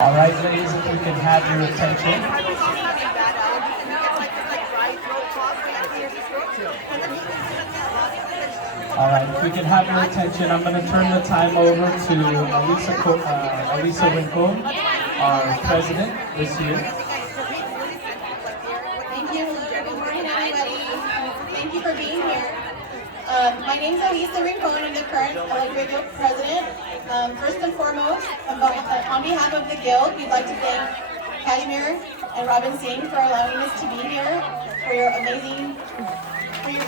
All right, ladies, if we can have your attention. All right, if we can have your attention, I'm going to turn the time over to Elisa Rincon, our president this year. Thank you. Good morning, everybody. Thank you for being here. My name is Elisa Rincon. I'm the current Alegria Guild president. First and foremost, on behalf of the Guild, we'd like to thank Kadimir and Robin Singh for allowing us to be here, for your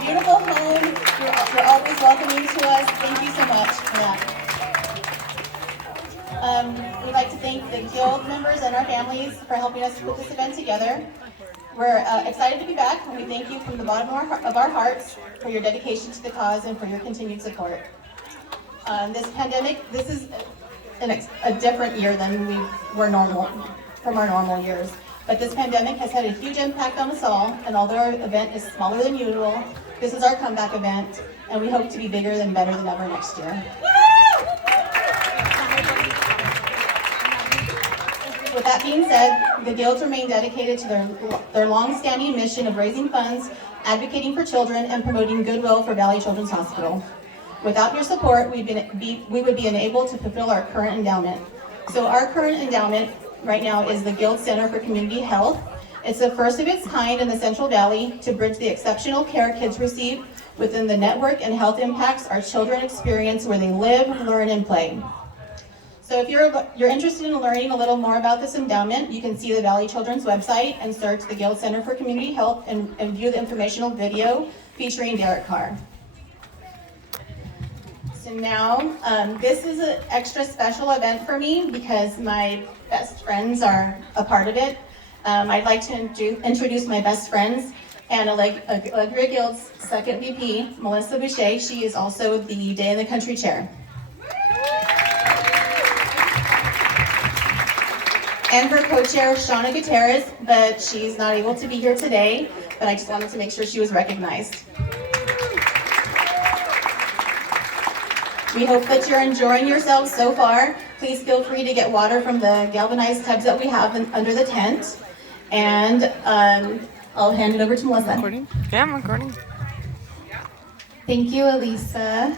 beautiful home. You're always welcoming to us. Thank you so much for that. We'd like to thank the Guild members and our families for helping us put this event together. We're excited to be back, and we thank you from the bottom of our hearts for your dedication to the cause and for your continued support. This pandemic, this is a different year than from our normal years. But this pandemic has had a huge impact on us all, and although our event is smaller than usual, this is our comeback event, and we hope to be bigger and better than ever next year. With that being said, the Guilds remain dedicated to their long-standing mission of raising funds, advocating for children, and promoting goodwill for Valley Children's Hospital. Without your support, we would be unable to fulfill our current endowment. So our current endowment right now is the Guild Center for Community Health. It's the first of its kind in the Central Valley to bridge the exceptional care kids receive within the network and health impacts our children experience where they live, learn, and play. So if you're interested in learning a little more about this endowment, you can see the Valley Children's website and search the Guild Center for Community Health and view the informational video featuring Derek Carr. So now, this is an extra special event for me because my best friends are a part of it. I'd like to introduce my best friends and Alegria Guild's second VP, Melissa Boucher. She is also the Day in the Country chair. And her co-chair, Shauna Gutierrez, but she's not able to be here today, but I just wanted to make sure she was recognized. We hope that you're enjoying yourselves so far. Please feel free to get water from the galvanized tubs that we have under the tent. And I'll hand it over to Melissa. Recording? Yeah, I'm recording. Thank you, Elisa.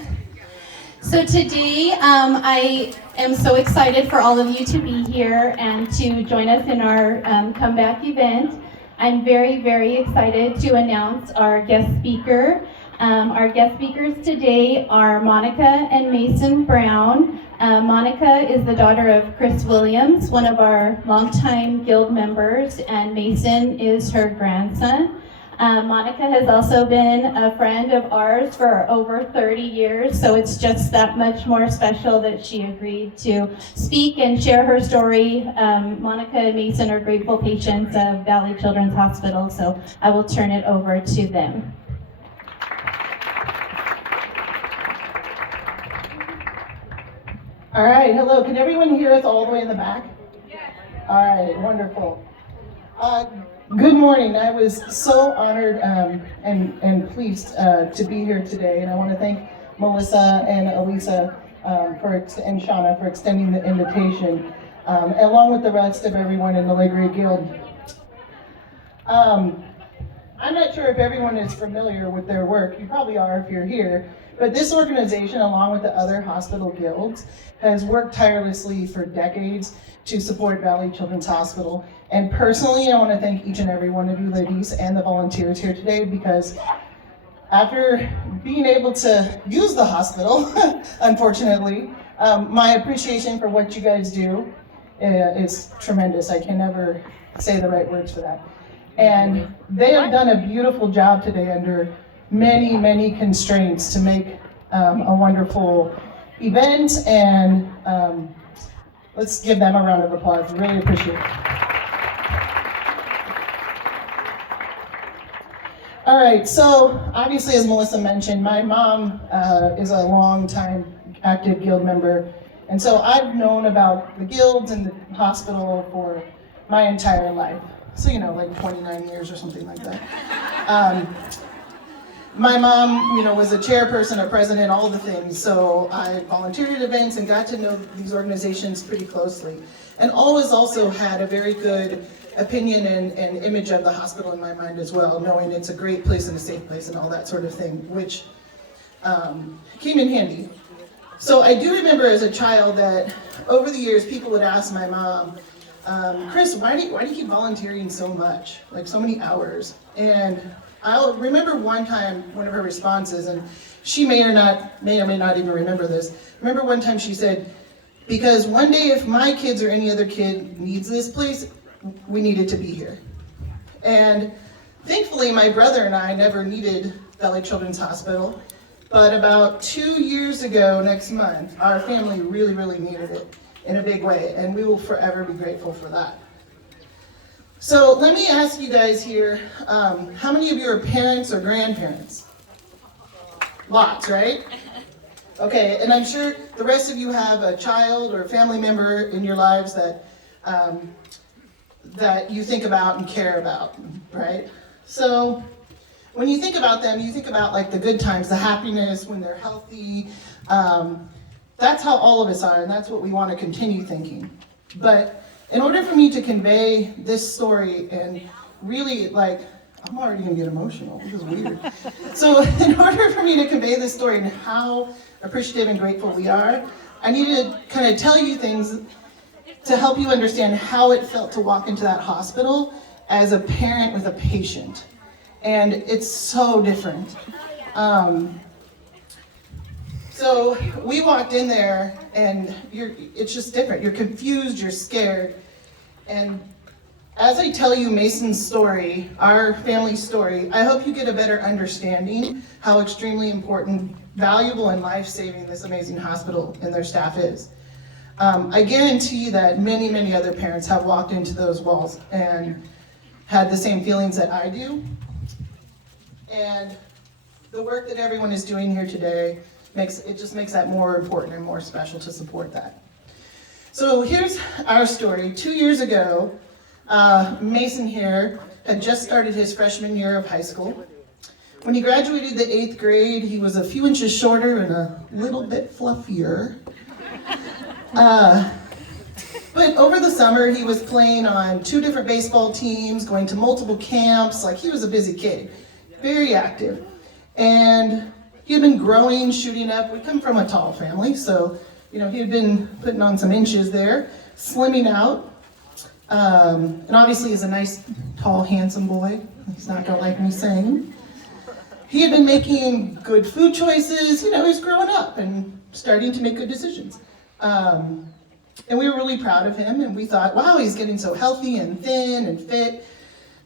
So today, I am so excited for all of you to be here and to join us in our comeback event. I'm very, very excited to announce our guest speaker. Our guest speakers today are Monica and Mason Brown. Monica is the daughter of Chris Williams, one of our longtime Guild members, and Mason is her grandson. Monica has also been a friend of ours for over 30 years, so it's just that much more special that she agreed to speak and share her story. Monica and Mason are grateful patients of Valley Children's Hospital, so I will turn it over to them. All right, hello. Can everyone hear us all the way in the back? Yes. All right, wonderful. Good morning. I was so honored and pleased to be here today, and I want to thank Melissa and Elisa and Shauna for extending the invitation, along with the rest of everyone in the Alegria Guild. I'm not sure if everyone is familiar with their work. You probably are if you're here. But this organization, along with the other hospital guilds, has worked tirelessly for decades to support Valley Children's Hospital. And personally, I want to thank each and every one of you ladies and the volunteers here today, because after being able to use the hospital, unfortunately, my appreciation for what you guys do is tremendous. I can never say the right words for that. And they have done a beautiful job today under many, many constraints to make a wonderful event, and let's give them a round of applause. Really appreciate it. All right, so obviously, as Melissa mentioned, my mom is a long-time active Guild member, and so I've known about the Guilds and the hospital for my entire life. So, like 29 years or something like that. My mom, was a chairperson, a president, all the things. So I volunteered at events and got to know these organizations pretty closely. And always also had a very good opinion and image of the hospital in my mind as well, knowing it's a great place and a safe place and all that sort of thing, which came in handy. So I do remember as a child that over the years people would ask my mom, Chris, why do you keep volunteering so much, like so many hours? And I'll remember one time, one of her responses, and she may or may not even remember this. Remember one time she said, because one day if my kids or any other kid needs this place, we need it to be here. And thankfully my brother and I never needed Valley Children's Hospital, but about 2 years ago next month, our family really, really needed it in a big way, and we will forever be grateful for that. So let me ask you guys here, how many of you are parents or grandparents? Lots, right? Okay, and I'm sure the rest of you have a child or a family member in your lives that you think about and care about, right? So when you think about them, you think about like the good times, the happiness, when they're healthy. That's how all of us are, and that's what we want to continue thinking. But in order for me to convey this story and really, I'm already gonna get emotional, this is weird. So in order for me to convey this story and how appreciative and grateful we are, I need to kind of tell you things to help you understand how it felt to walk into that hospital as a parent with a patient. And it's so different. So we walked in there and it's just different. You're confused, you're scared. And as I tell you Mason's story, our family story, I hope you get a better understanding how extremely important, valuable, and life-saving this amazing hospital and their staff is. I guarantee that many, many other parents have walked into those walls and had the same feelings that I do. And the work that everyone is doing here today just makes that more important and more special to support that. So here's our story. 2 years ago, Mason here had just started his freshman year of high school. When he graduated the 8th grade, he was a few inches shorter and a little bit fluffier. But over the summer, he was playing on 2 different baseball teams, going to multiple camps. He was a busy kid, very active. And he had been growing, shooting up. We come from a tall family, so he had been putting on some inches there, slimming out. And obviously he's a nice, tall, handsome boy. He's not gonna like me saying. He had been making good food choices. He's growing up and starting to make good decisions. And we were really proud of him, and we thought, wow, he's getting so healthy and thin and fit.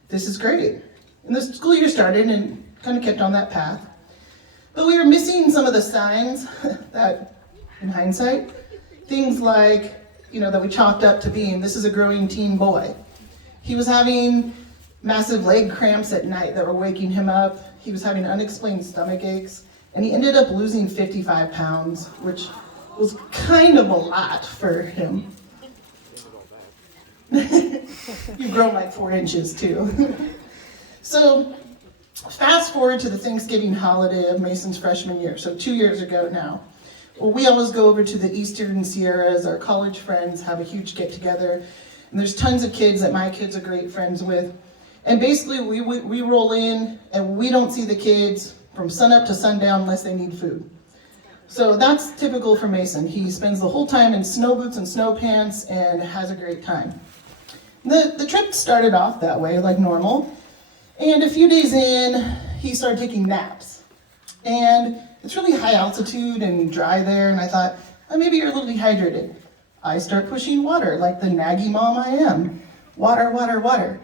This is great. And the school year started and kind of kept on that path. But we were missing some of the signs that, in hindsight, things like, that we chalked up to being, this is a growing teen boy. He was having massive leg cramps at night that were waking him up. He was having unexplained stomach aches, and he ended up losing 55 pounds, which was kind of a lot for him. You've grown like 4 inches too. So fast forward to the Thanksgiving holiday of Mason's freshman year, so 2 years ago now. Well, we always go over to the Eastern Sierras. Our college friends have a huge get-together, and there's tons of kids that my kids are great friends with. And basically, we roll in, and we don't see the kids from sunup to sundown unless they need food. So that's typical for Mason. He spends the whole time in snow boots and snow pants and has a great time. The trip started off that way, like normal, and a few days in, he started taking naps. And it's really high altitude and dry there, and I thought, oh, maybe you're a little dehydrated. I start pushing water, like the naggy mom I am. Water, water, water.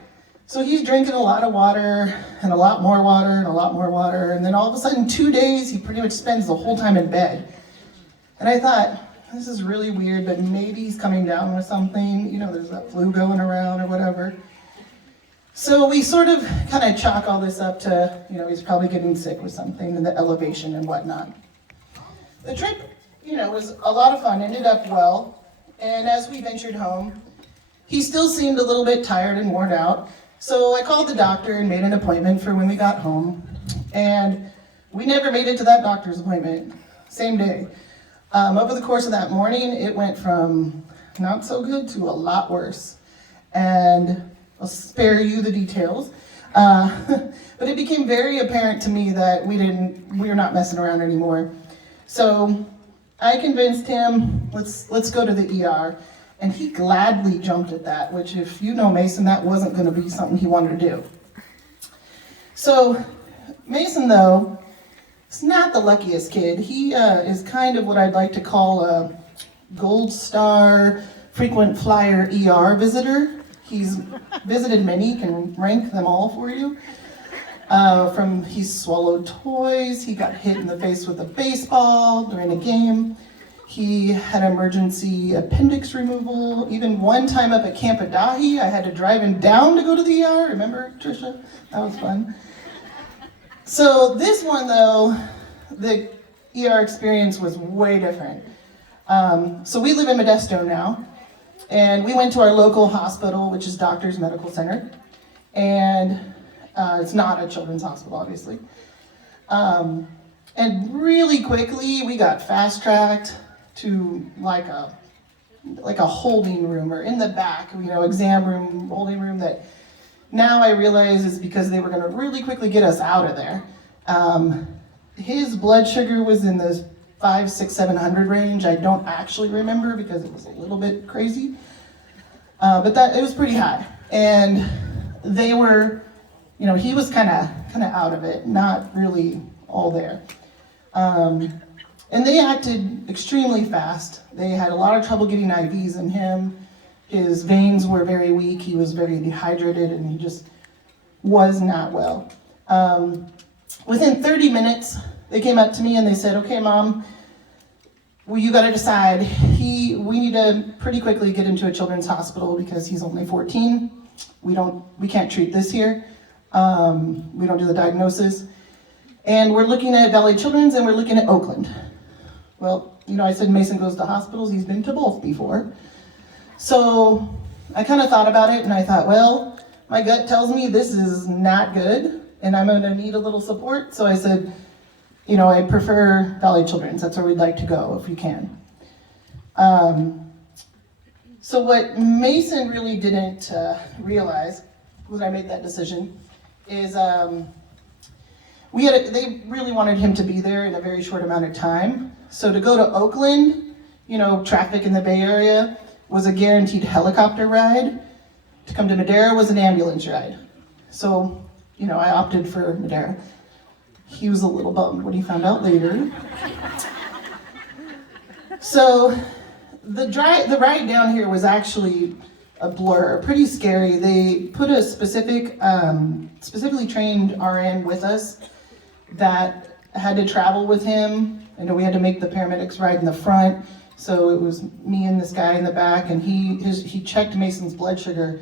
So he's drinking a lot of water, and a lot more water, and a lot more water, and then all of a sudden, 2 days, he pretty much spends the whole time in bed. And I thought, this is really weird, but maybe he's coming down with something, there's that flu going around or whatever. So we sort of kind of chalk all this up to, he's probably getting sick with something and the elevation and whatnot. The trip, was a lot of fun, ended up well, and as we ventured home, he still seemed a little bit tired and worn out. So I called the doctor and made an appointment for when we got home. And We never made it to that doctor's appointment, same day. Over the course of that morning, it went from not so good to a lot worse. And I'll spare you the details. But it became very apparent to me that we were not messing around anymore. So I convinced him, let's go to the ER. And he gladly jumped at that, which if you know Mason, that wasn't gonna be something he wanted to do. So Mason, though, is not the luckiest kid. He is kind of what I'd like to call a gold star, frequent flyer ER visitor. He's visited many, can rank them all for you. He's swallowed toys, he got hit in the face with a baseball during a game. He had emergency appendix removal. Even one time up at Camp Adahi, I had to drive him down to go to the ER. Remember, Trisha? That was fun. So this one, though, the ER experience was way different. So we live in Modesto now, and we went to our local hospital, which is Doctors Medical Center, and it's not a children's hospital, obviously. And really quickly, we got fast-tracked to like a holding room, or in the back, exam room, holding room, that now I realize is because they were gonna really quickly get us out of there. His blood sugar was in the 500, 600, 700 range. I don't actually remember because it was a little bit crazy, but it was pretty high. And they were, he was kind of out of it, not really all there. And they acted extremely fast. They had a lot of trouble getting IVs in him. His veins were very weak. He was very dehydrated, and he just was not well. Within 30 minutes, they came up to me and they said, "Okay, Mom, well, you got to decide. We need to pretty quickly get into a children's hospital because he's only 14. We can't treat this here. We don't do the diagnosis. And we're looking at Valley Children's and we're looking at Oakland." Well, I said Mason goes to hospitals. He's been to both before. So I kind of thought about it and I thought, well, my gut tells me this is not good and I'm gonna need a little support. So I said, I prefer Valley Children's. That's where we'd like to go if we can. So what Mason really didn't realize when I made that decision is they really wanted him to be there in a very short amount of time. So to go to Oakland, traffic in the Bay Area was a guaranteed helicopter ride. To come to Madera was an ambulance ride. So, I opted for Madera. He was a little bummed when he found out later. So the ride down here was actually a blur, pretty scary. They put a specifically trained RN with us that had to travel with him. We had to make the paramedics ride in the front. So it was me and this guy in the back, and he checked Mason's blood sugar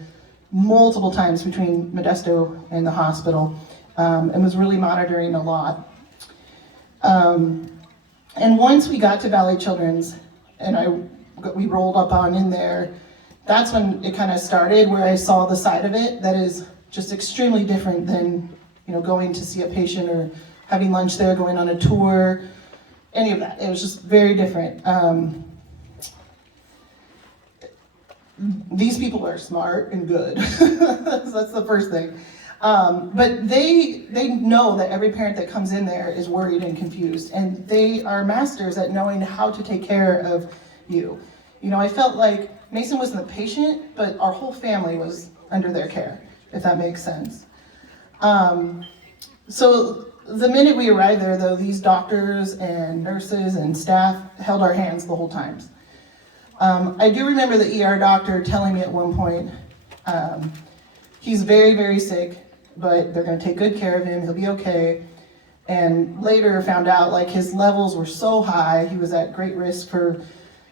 multiple times between Modesto and the hospital, and was really monitoring a lot. And once we got to Valley Children's, and we rolled up on in there, that's when it kind of started, where I saw the side of it that is just extremely different than going to see a patient or having lunch there, going on a tour, any of that. It was just very different. These people are smart and good. So that's the first thing. But they know that every parent that comes in there is worried and confused, and they are masters at knowing how to take care of you. I felt like Mason wasn't the patient, but our whole family was under their care, if that makes sense. So the minute we arrived there, though, these doctors and nurses and staff held our hands the whole time. I do remember the ER doctor telling me at one point, he's very, very sick, but they're going to take good care of him, he'll be okay. And later found out his levels were so high, he was at great risk for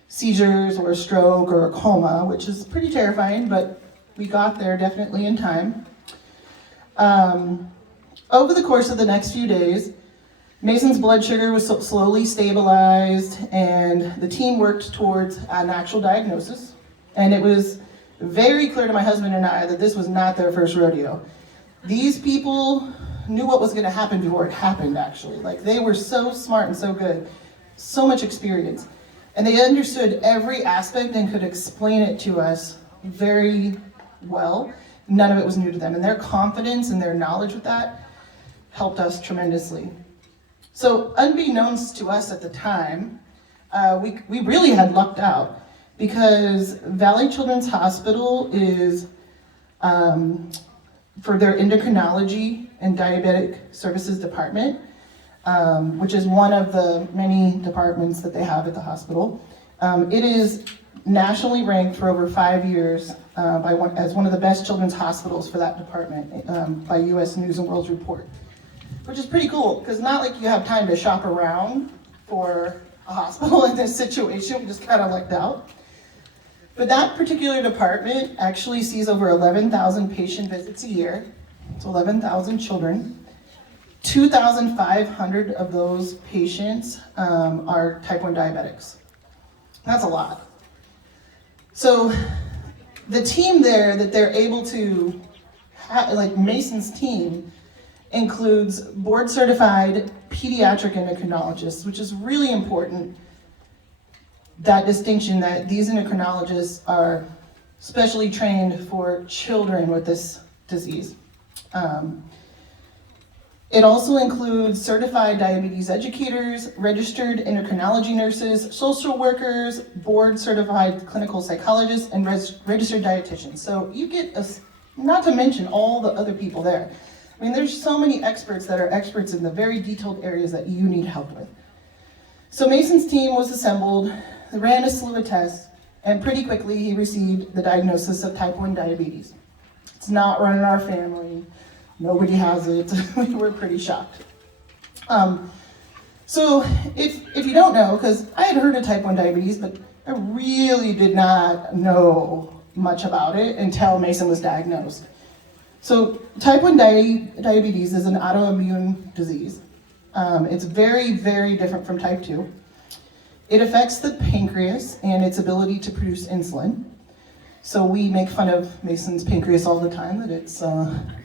seizures or a stroke or a coma, which is pretty terrifying, but we got there definitely in time. Over the course of the next few days, Mason's blood sugar was slowly stabilized, and the team worked towards an actual diagnosis. And it was very clear to my husband and I that this was not their first rodeo. These people knew what was gonna happen before it happened, actually. Like, they were so smart and so good, so much experience. And they understood every aspect and could explain it to us very well. None of it was new to them. And their confidence and their knowledge with that helped us tremendously. So unbeknownst to us at the time, we really had lucked out because Valley Children's Hospital is, for their endocrinology and diabetic services department, which is one of the many departments that they have at the hospital. It is nationally ranked for over 5 years as one of the best children's hospitals for that department by U.S. News and World Report, which is pretty cool because not like you have time to shop around for a hospital in this situation. We just kind of lucked out. But that particular department actually sees over 11,000 patient visits a year. It's 11,000 children. 2,500 of those patients are type 1 diabetics. That's a lot. So the team there that they're able to have, like Mason's team, includes board certified pediatric endocrinologists, which is really important, that distinction that these endocrinologists are specially trained for children with this disease. It also includes certified diabetes educators, registered endocrinology nurses, social workers, board certified clinical psychologists, and registered dietitians. So you get, not to mention all the other people there. I mean, there's so many experts that are experts in the very detailed areas that you need help with. So Mason's team was assembled, they ran a slew of tests, and pretty quickly he received the diagnosis of type 1 diabetes. It's not run in our family. Nobody has it. We were pretty shocked. So if you don't know, because I had heard of type 1 diabetes, but I really did not know much about it until Mason was diagnosed. So type 1 diabetes is an autoimmune disease. It's very, very different from type 2. It affects the pancreas and its ability to produce insulin. So we make fun of Mason's pancreas all the time, that it's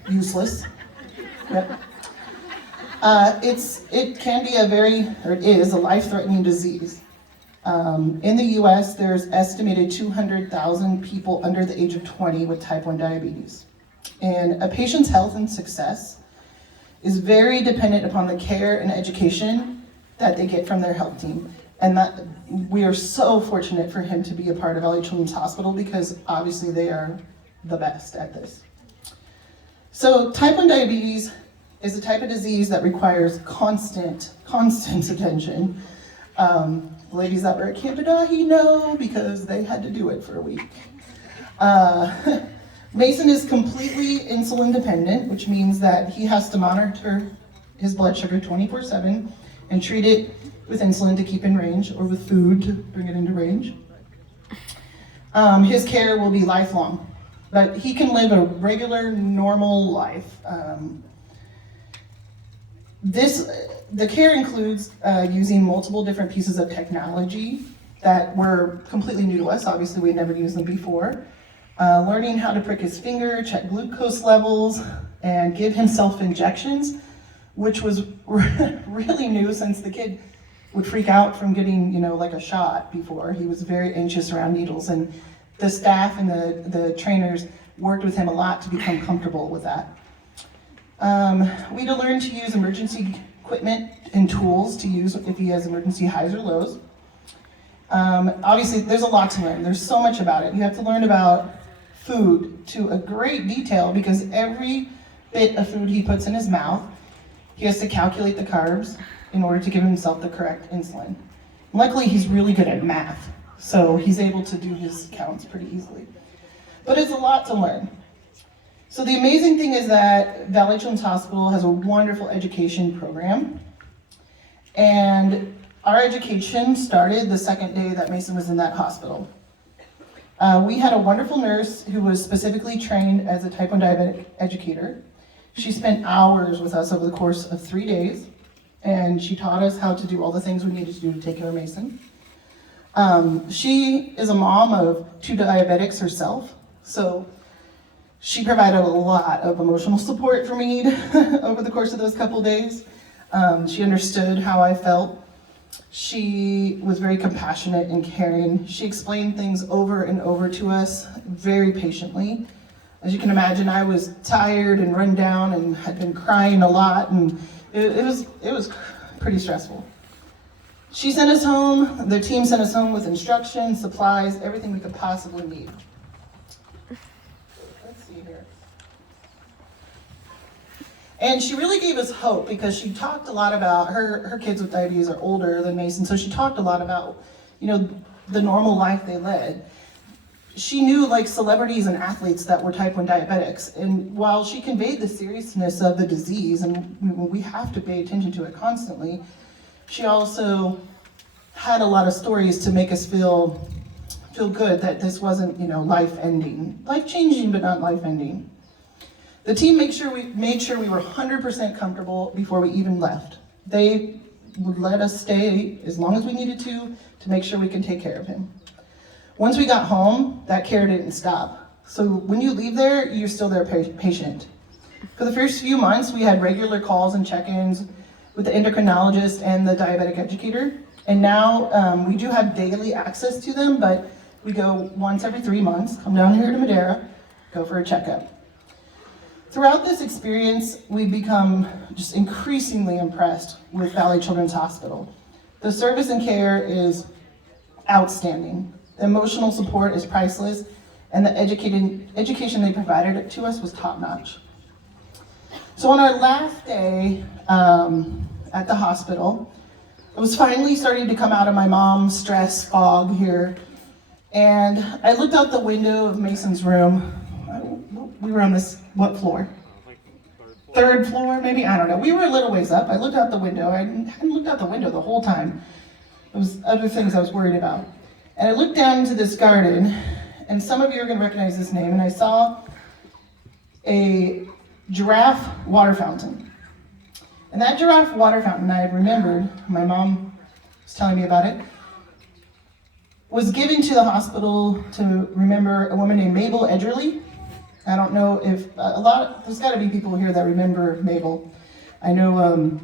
useless. Yep. It can be it is a life-threatening disease. In the US, there's estimated 200,000 people under the age of 20 with type 1 diabetes. And a patient's health and success is very dependent upon the care and education that they get from their health team. And that we are so fortunate for him to be a part of Valley Children's Hospital because obviously they are the best at this. So type 1 diabetes is a type of disease that requires constant attention. The ladies that were at Camp Adahi know because they had to do it for a week. Mason is completely insulin dependent, which means that he has to monitor his blood sugar 24/7 and treat it with insulin to keep in range, or with food to bring it into range. His care will be lifelong, but he can live a regular, normal life. The care includes using multiple different pieces of technology that were completely new to us. Obviously, we had never used them before. Learning how to prick his finger, check glucose levels, and give himself injections, which was really new since the kid would freak out from getting, like a shot before. He was very anxious around needles, and the staff and the trainers worked with him a lot to become comfortable with that. We had to learn to use emergency equipment and tools to use if he has emergency highs or lows. Obviously, there's a lot to learn. There's so much about it. You have to learn about food to a great detail because every bit of food he puts in his mouth, he has to calculate the carbs in order to give himself the correct insulin. Luckily, he's really good at math, so he's able to do his counts pretty easily. But it's a lot to learn. So the amazing thing is that Valley Children's Hospital has a wonderful education program. And our education started the second day that Mason was in that hospital. We had a wonderful nurse who was specifically trained as a type 1 diabetic educator. She spent hours with us over the course of 3 days, and she taught us how to do all the things we needed to do to take care of Mason. She is a mom of 2 diabetics herself, so She provided a lot of emotional support for me over the course of those couple days. She understood how I felt. She was very compassionate and caring. She explained things over and over to us very patiently. As you can imagine, I was tired and run down and had been crying a lot, and it was pretty stressful. She sent us home, the team sent us home with instructions, supplies, everything we could possibly need. Let's see here. And she really gave us hope because she talked a lot about, her kids with diabetes are older than Mason, so she talked a lot about, the normal life they led. She knew like celebrities and athletes that were type 1 diabetics, and while she conveyed the seriousness of the disease, and we have to pay attention to it constantly, she also had a lot of stories to make us feel good that this wasn't, life-ending. Life-changing, but not life-ending. The team made sure we were 100% comfortable before we even left. They would let us stay as long as we needed to make sure we can take care of him. Once we got home, that care didn't stop. So when you leave there, you're still their patient. For the first few months, we had regular calls and check-ins with the endocrinologist and the diabetic educator. And now we do have daily access to them, but we go once every 3 months, come down here to Madera, go for a checkup. Throughout this experience, we've become just increasingly impressed with Valley Children's Hospital. The service and care is outstanding. The emotional support is priceless, and the education they provided to us was top-notch. So on our last day at the hospital, I was finally starting to come out of my mom's stress fog here, and I looked out the window of Mason's room. We were on this, what floor? Third floor, maybe? I don't know. We were a little ways up. I looked out the window. I hadn't looked out the window the whole time. There was other things I was worried about. And I looked down into this garden, and some of you are going to recognize this name, and I saw a giraffe water fountain. And that giraffe water fountain, I had remembered, my mom was telling me about it, was given to the hospital to remember a woman named Mabel Edgerly. I don't know if, there's got to be people here that remember Mabel. I know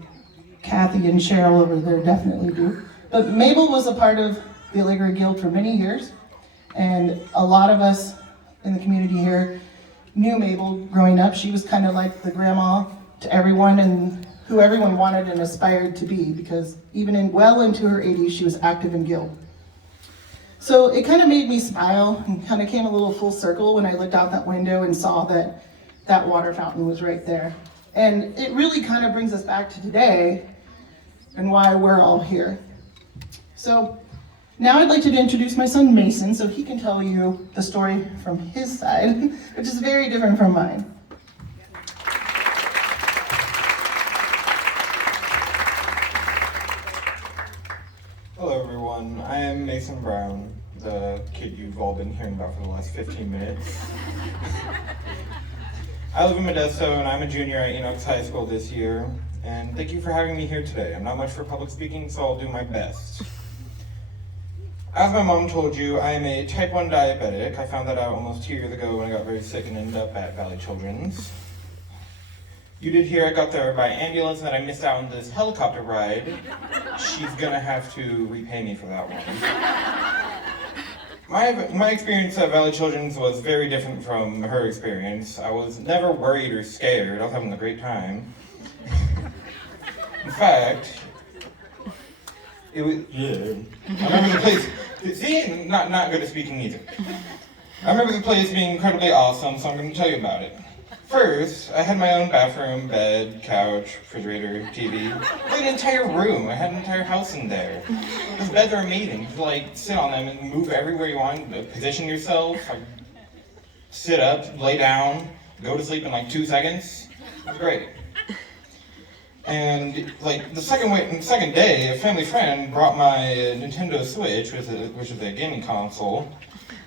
Kathy and Cheryl over there definitely do. But Mabel was a part of the Allegra Guild for many years, and a lot of us in the community here knew Mabel growing up. She was kind of like the grandma to everyone and who everyone wanted and aspired to be, because even well into her 80s, she was active in Guild. So it kind of made me smile and kind of came a little full circle when I looked out that window and saw that that water fountain was right there. And it really kind of brings us back to today and why we're all here. So now I'd like to introduce my son Mason so he can tell you the story from his side, which is very different from mine. Hello everyone, I am Mason Brown, the kid you've all been hearing about for the last 15 minutes. I live in Modesto and I'm a junior at Enochs High School this year, and thank you for having me here today. I'm not much for public speaking, so I'll do my best. As my mom told you, I am a type 1 diabetic. I found that out almost 2 years ago when I got very sick and ended up at Valley Children's. You did hear I got there by ambulance and that I missed out on this helicopter ride. She's gonna have to repay me for that one. My experience at Valley Children's was very different from her experience. I was never worried or scared. I was having a great time. In fact, it was, I remember the place, see, not good at speaking either. I remember the place being incredibly awesome, so I'm going to tell you about it. First, I had my own bathroom, bed, couch, refrigerator, TV. I had an entire room. I had an entire house in there. Those beds are amazing. You could sit on them and move everywhere you want. Position yourself, sit up, lay down, go to sleep in 2 seconds. It was great. And the second day, a family friend brought my Nintendo Switch, which is a gaming console.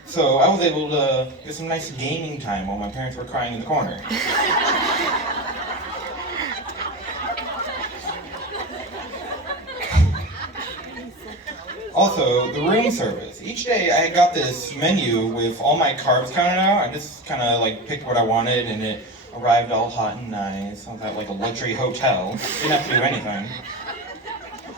So I was able to get some nice gaming time while my parents were crying in the corner. Also, the room service. each day I got this menu with all my carbs counted out. I just kind of like picked what I wanted, and it arrived all hot and nice. I was at like a luxury hotel. Didn't have to do anything.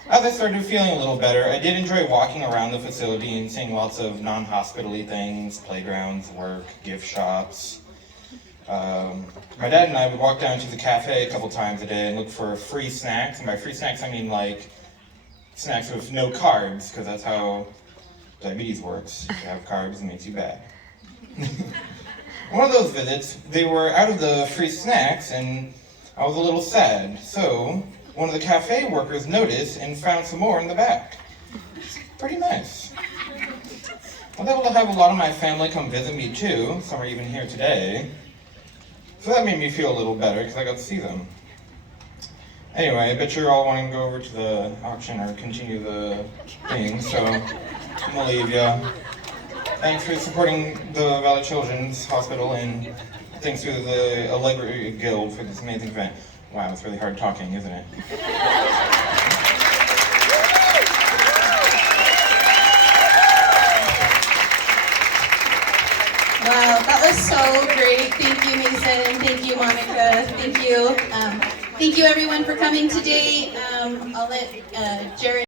As I started feeling a little better, I did enjoy walking around the facility and seeing lots of non-hospital-y things, playgrounds, work, gift shops. My dad and I would walk down to the cafe a couple times a day and look for free snacks. And by free snacks, I mean like snacks with no carbs, because that's how diabetes works. If you have carbs, it makes you bad. One of those visits, they were out of the free snacks, and I was a little sad. So one of the cafe workers noticed and found some more in the back. Pretty nice. I was able to have a lot of my family come visit me too. Some are even here today. So that made me feel a little better because I got to see them. Anyway, I bet you're all wanting to go over to the auction or continue the thing, so I'm gonna leave ya. Thanks for supporting the Valley Children's Hospital, and thanks to the Allegro Guild for this amazing event. Wow, it's really hard talking, isn't it? Wow, that was so great. Thank you, Mason, and thank you, Monica. Thank you. Thank you, everyone, for coming today. I'll let Jared